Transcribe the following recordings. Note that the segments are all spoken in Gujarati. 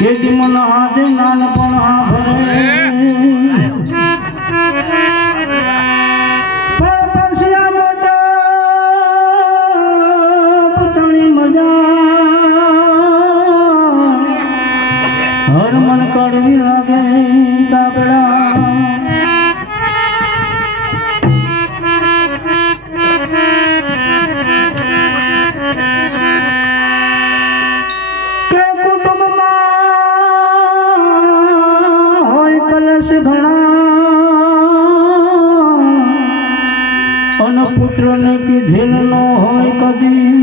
તેથી મન હાથે નાનપણ ભરે પરસ્યા મોટા પૂતળી મજા હર મન કડવી લાગે કાગડા પુત્ર ને કીધેલ ન હોય કદી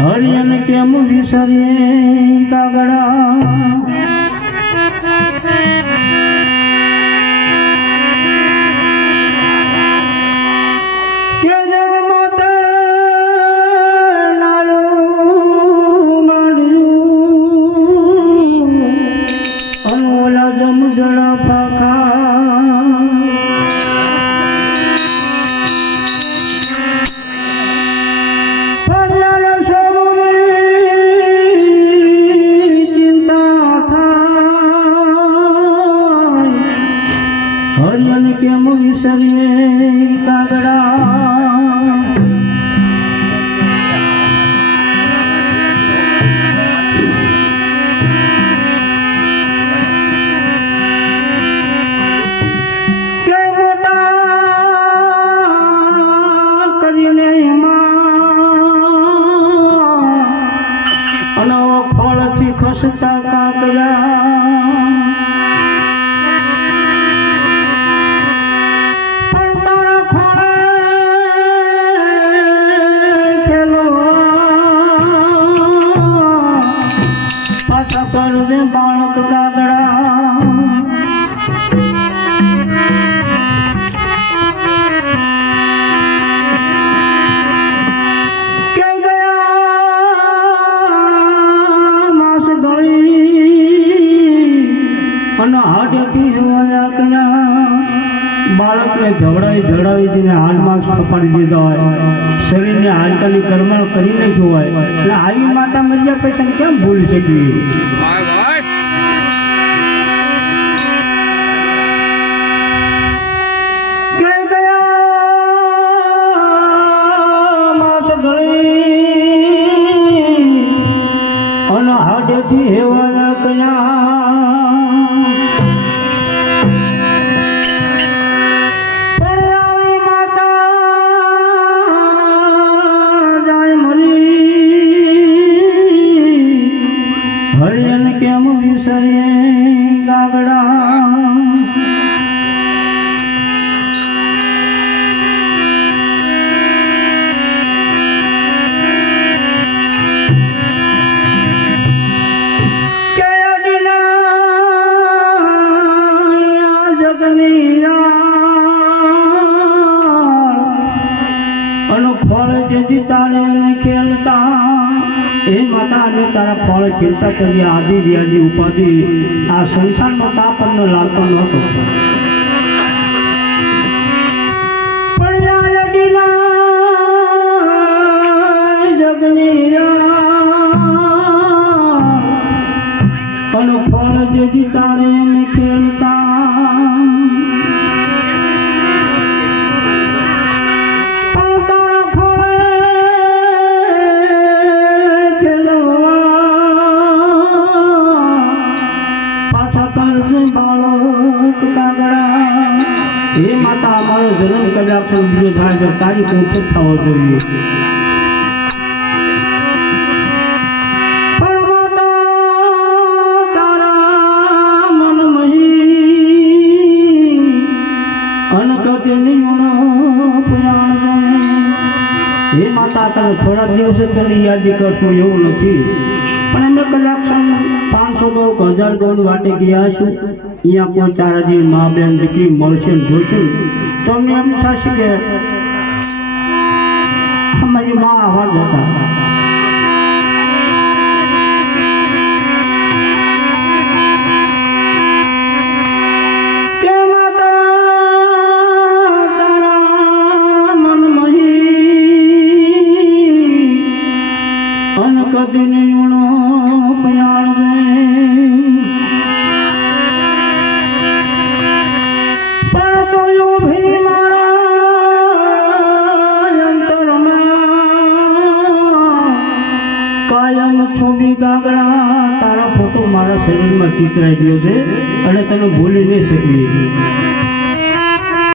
હરિયન કેમ વિસરીએ કાગડા હરિયન કેમ વિસરીએ કાગડા કે મોટા કરીને અને ખોળથી ખસતા કાગડા કરજે બાળક કાગડા કે ગયા માસ ગળી અને હાડેથી જોયા કયા બાળકને ધવડાવી હાલમાં કપાડી દીધો હોય શરીરને હાલચાલી કર્મળ કરી નાખ્યું હોય એટલે આવી માતા મર્યા પૈસાને કેમ ભૂલી શકીએ અને હાડેથી હેવાના કયા હરિયન કેમ વિસરીએ કાગડા કે અજના જગની અનુ ફળ જે જીતાડે ખેલતા એ માતા અને તારા ફળ ખેલતા કરી આદિ વ્યાજી ઉપાધિ આ સંસારનો તાપ અમને લાગતો નહોતો જગની અને ફળ જે જીતાડે એને ખેલતા બાળક કાગડા હે માતા અમારો જન્મ કદાચ બીજો થાય તો તારી કોશિશ થવો જોઈએ હે માતા તને થોડા દિવસે તને યાદ કરશું એવું નથી પણ અમે કદાચ 500 1000 ગૌણ વાટે ગયા છું અહીંયા કોઈ તારા જે મા બેન દીકરી મળશે ને જોઈશું તો અમને એમ થશે કે અમારી મા આવા જ હતા કદીને ઉણો પયાણ રે પણ તો યો ભી મારા અંતરમાં કાયમ છોબી ગાગડા તારા ફોટો મારા શરીરમાં ચિતરાઈ ગયો છે અને તને ભૂલી નહીં શકવી